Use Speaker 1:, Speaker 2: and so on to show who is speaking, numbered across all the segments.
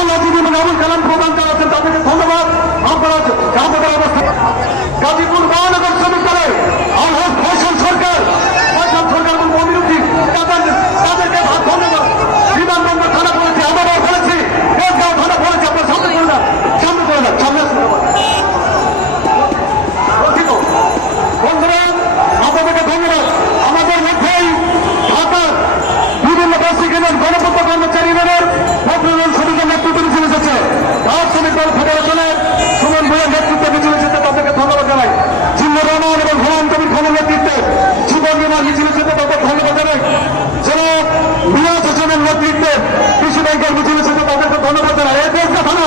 Speaker 1: আল্লাহজীবী এবং আবুল কালাম প্রদান করা তাদেরকে ধন্যবাদ। আপনারা গাজীপুর ব্যাংকের মিছিল এসেছে তাদেরকে ধন্যবাদ জানাই। এই দেশটা ভালো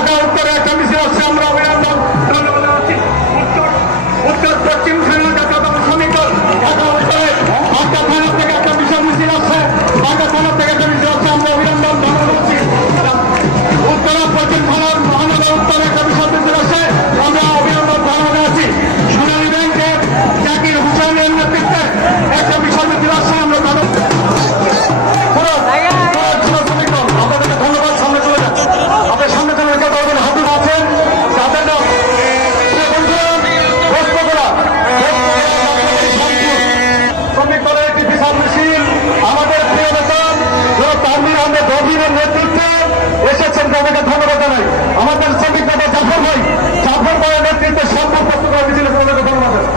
Speaker 1: টাকা উপরে সর্বশীল আমাদের প্রিয় নেতা তানবির আহমেদ অভিনের নেতৃত্বে এসেছেন, তাদেরকে ধন্যবাদ জানাই। আমাদের শ্রমিক নেতা জাফর ভাই, জাফর ভাইয়ের নেতৃত্বে সম্পূর্ণ প্রস্তুত করা মিছিল তাদেরকে ধন্যবাদ জানাই।